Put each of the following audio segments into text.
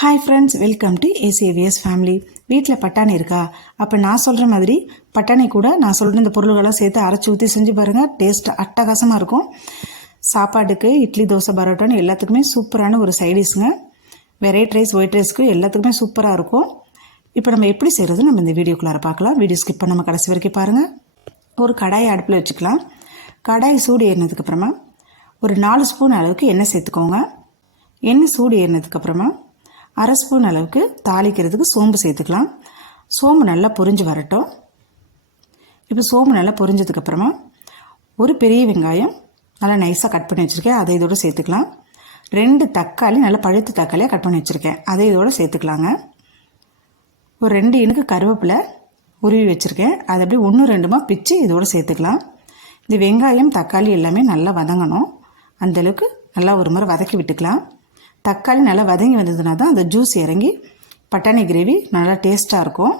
Hi friends, welcome to ஏசிஏவிஎஸ் family. வீட்டில் பட்டாணி இருக்கா? அப்போ நான் சொல்கிற மாதிரி பட்டாணி கூட நான் சொல்கிற இந்த பொருள்களாம் சேர்த்து அரைச்சி ஊற்றி செஞ்சு பாருங்கள். டேஸ்ட் அட்டகாசமாக இருக்கும். சாப்பாட்டுக்கு, இட்லி, தோசை, பரோட்டான்னு எல்லாத்துக்குமே சூப்பரான ஒரு சைடிஷ்ங்க. வெரைட் ரைஸ், ஒயிட் ரைஸ்க்கு எல்லாத்துக்குமே சூப்பராக இருக்கும். இப்போ நம்ம எப்படி செய்கிறது நம்ம இந்த வீடியோக்குள்ளார பார்க்கலாம். வீடியோ ஸ்கிப் பண்ணாம கடைசி வரைக்கும் பாருங்கள். ஒரு கடாயை அடுப்பில் வச்சுக்கலாம். கடாய் சூடு ஏறினதுக்கப்புறமா ஒரு 4 ஸ்பூன் அளவுக்கு எண்ணெய் சேர்த்துக்கோங்க. எண்ணெய் சூடு ஏறினதுக்கப்புறமா 1/2 ஸ்பூன் அளவுக்கு தாளிக்கிறதுக்கு சோம்பு சேர்த்துக்கலாம். சோம்பு நல்லா பொரிஞ்சு வரட்டும். இப்போ சோம்பு நல்லா பொரிஞ்சதுக்கப்புறமா ஒரு பெரிய வெங்காயம் நல்லா நைஸாக கட் பண்ணி வச்சுருக்கேன், அதை இதோடு சேர்த்துக்கலாம். 2 தக்காளி நல்லா பழுத்த தக்காளியாக கட் பண்ணி வச்சுருக்கேன், அதை இதோடு சேர்த்துக்கலாங்க. ஒரு 2 இனுக்கு கருவேப்பிலை உருவி வச்சுருக்கேன், அதை அப்படியே 1-2 பிச்சு இதோடு சேர்த்துக்கலாம். இந்த வெங்காயம் தக்காளி எல்லாமே நல்லா வதங்கணும். அந்தளவுக்கு நல்லா ஒரு முறை வதக்கி விட்டுக்கலாம். தக்காளி நல்லா வதங்கி வந்ததுனா தான் அந்த ஜூஸ் இறங்கி பட்டாணி கிரேவி நல்லா டேஸ்ட்டாக இருக்கும்.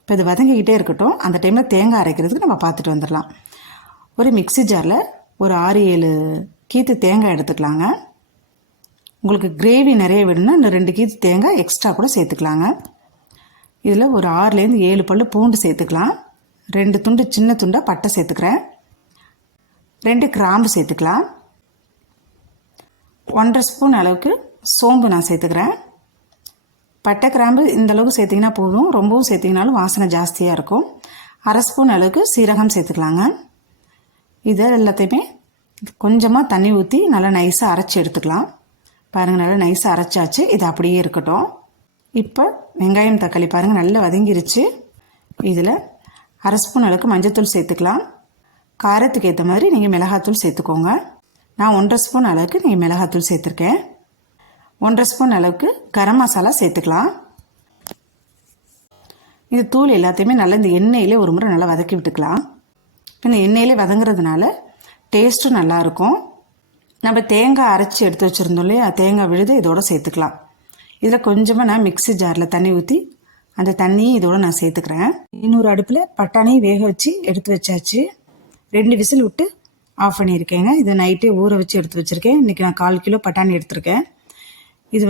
இப்போ இது வதங்கிக்கிட்டே இருக்கட்டும். அந்த டைமில் தேங்காய் அரைக்கிறதுக்கு நம்ம பார்த்துட்டு வந்துடலாம். ஒரு மிக்சி ஜாரில் ஒரு 6-7 கீத்து தேங்காய் எடுத்துக்கலாங்க. உங்களுக்கு கிரேவி நிறைய வேணும்னா இந்த 2 கீத்து தேங்காய் எக்ஸ்ட்ரா கூட சேர்த்துக்கலாங்க. இதில் ஒரு 6-7 பல்லு பூண்டு சேர்த்துக்கலாம். 2 துண்டு சின்ன துண்டாக பட்டை சேர்த்துக்கிறேன். 2 கிராம்பு சேர்த்துக்கலாம். 1/2 ஸ்பூன் அளவுக்கு சோம்பு நான் சேர்த்துக்கிறேன். பட்டை கிராம்பு இந்த அளவுக்கு சேர்த்திங்கன்னா போதும், ரொம்பவும் சேர்த்திங்கனாலும் வாசனை ஜாஸ்தியாக இருக்கும். 1/2 ஸ்பூன் அளவுக்கு சீரகம் சேர்த்துக்கலாங்க. இதை எல்லாத்தையுமே கொஞ்சமாக தண்ணி ஊற்றி நல்லா நைஸாக அரைச்சி எடுத்துக்கலாம். பாருங்கள், நல்லா நைஸாக அரைச்சாச்சு. இது அப்படியே இருக்கட்டும். இப்போ வெங்காயம் தக்காளி பாருங்கள் நல்லா வதங்கிருச்சு. இதில் 1/2 ஸ்பூன் அளவுக்கு மஞ்சள்தூள் சேர்த்துக்கலாம். காரத்துக்கு ஏற்ற மாதிரி நீங்கள் மிளகாத்தூள் சேர்த்துக்கோங்க. நான் 1/2 ஸ்பூன் அளவுக்கு நீங்கள் மிளகாத்தூள் சேர்த்துருக்கேன். 1/2 ஸ்பூன் அளவுக்கு கரம் மசாலா சேர்த்துக்கலாம். இது தூள் எல்லாத்தையுமே நல்லா இந்த எண்ணெயிலே ஒரு முறை நல்லா வதக்கி விட்டுக்கலாம். இந்த எண்ணெயிலே வதங்குறதுனால டேஸ்ட்டும் நல்லாயிருக்கும். நம்ம தேங்காய் அரைச்சி எடுத்து வச்சுருந்தோம் இல்லையா, தேங்காய் விழுது இதோடு சேர்த்துக்கலாம். இதில் கொஞ்சமாக நான் மிக்ஸி ஜாரில் தண்ணி ஊற்றி அந்த தண்ணியும் இதோடு நான் சேர்த்துக்கிறேன். இன்னொரு அடுப்பில் பட்டாணியை வேக வச்சு எடுத்து வச்சாச்சு. 2 விசில் விட்டு ஆஃப் பண்ணியிருக்கேங்க. இது நைட்டே ஊற வச்சு எடுத்து வச்சுருக்கேன். இன்றைக்கி நான் 1/4 கிலோ பட்டாணி எடுத்திருக்கேன். இது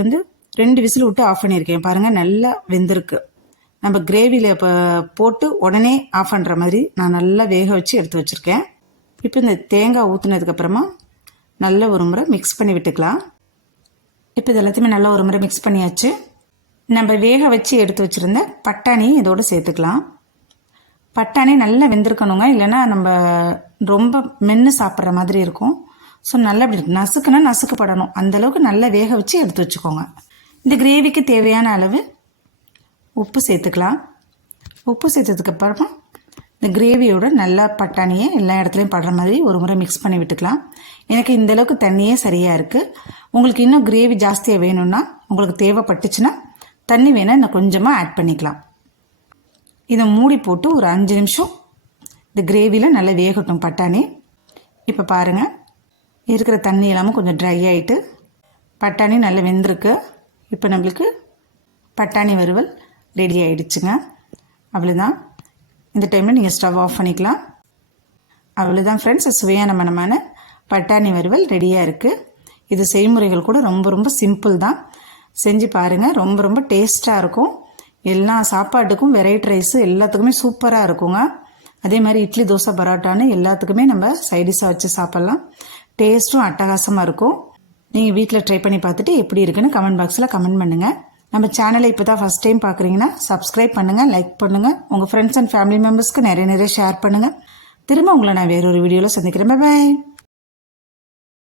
2 விசில் விட்டு ஆஃப் பண்ணியிருக்கேன். பாருங்கள் நல்லா வெந்திருக்கு. நம்ம கிரேவியில் இப்போ போட்டு உடனே ஆஃப் பண்ணுற மாதிரி நான் நல்லா வேக வச்சு எடுத்து வச்சுருக்கேன். இப்போ இந்த தேங்காய் ஊற்றுனதுக்கப்புறமா நல்ல ஒரு முறை மிக்ஸ் பண்ணி விட்டுக்கலாம். இப்போ இது எல்லாத்தையுமே நல்லா ஒரு முறை மிக்ஸ் பண்ணியாச்சு. நம்ம வேக வச்சு எடுத்து வச்சுருந்த பட்டாணி இதோடு சேர்த்துக்கலாம். பட்டாணி நல்லா வெந்திருக்கணுங்க, இல்லைன்னா நம்ம ரொம்ப மென்று சாப்பிட்ற மாதிரி இருக்கும். ஸோ நல்லா இப்படி நசுக்குன்னா நசுக்கப்படணும், அந்தளவுக்கு நல்லா வேக வச்சு எடுத்து வச்சுக்கோங்க. இந்த கிரேவிக்கு தேவையான அளவு உப்பு சேர்த்துக்கலாம். உப்பு சேர்த்ததுக்கப்புறமா இந்த கிரேவியோட நல்லா பட்டாணியை எல்லா இடத்துலையும் படுற மாதிரி ஒரு முறை மிக்ஸ் பண்ணி விட்டுக்கலாம். எனக்கு இந்தளவுக்கு தண்ணியே சரியாக இருக்குது. உங்களுக்கு இன்னும் கிரேவி ஜாஸ்தியாக வேணும்னா, உங்களுக்கு தேவைப்பட்டுச்சுன்னா தண்ணி வேணால் இன்னும் கொஞ்சமாக ஆட் பண்ணிக்கலாம். இதை மூடி போட்டு ஒரு 5 நிமிஷம் இந்த கிரேவியில் நல்லா வேகட்டும் பட்டாணி. இப்போ பாருங்கள், இருக்கிற தண்ணி இல்லாமல் கொஞ்சம் ட்ரை ஆகிட்டு பட்டாணி நல்லா வெந்திருக்கு. இப்போ நம்மளுக்கு பட்டாணி வறுவல் ரெடி ஆகிடுச்சுங்க. அவ்வளோதான். இந்த டைமில் நீங்கள் ஸ்டவ் ஆஃப் பண்ணிக்கலாம். அவ்வளோதான் ஃப்ரெண்ட்ஸ், சுவையான மனமான பட்டாணி வறுவல் ரெடியாக இருக்குது. இது செய்முறைகள் கூட ரொம்ப ரொம்ப சிம்பிள் தான். செஞ்சு பாருங்கள், ரொம்ப ரொம்ப டேஸ்ட்டாக இருக்கும். எல்லா சாப்பாட்டுக்கும், வெரைட்டி ரைஸு எல்லாத்துக்குமே சூப்பராக இருக்குங்க. அதே மாதிரி இட்லி, தோசை, பரோட்டான்னு எல்லாத்துக்குமே நம்ம சைடிஷாக வச்சு சாப்பிட்லாம். டேஸ்ட்டும் அட்டகாசமாக இருக்கும். நீங்கள் வீட்டில் ட்ரை பண்ணி பார்த்துட்டு எப்படி இருக்குன்னு கமெண்ட் பாக்ஸில் கமெண்ட் பண்ணுங்கள். நம்ம சேனலை இப்போ தான் ஃபஸ்ட் டைம் பார்க்குறீங்கன்னா சப்ஸ்கிரைப் பண்ணுங்கள், லைக் பண்ணுங்கள், உங்கள் ஃப்ரெண்ட்ஸ் அண்ட் ஃபேமிலி மெம்பர்ஸ்க்கு நிறைய ஷேர் பண்ணுங்கள். திரும்ப உங்களை நான் வேறொரு வீடியோவில் சந்திக்கிறேன். பாய்.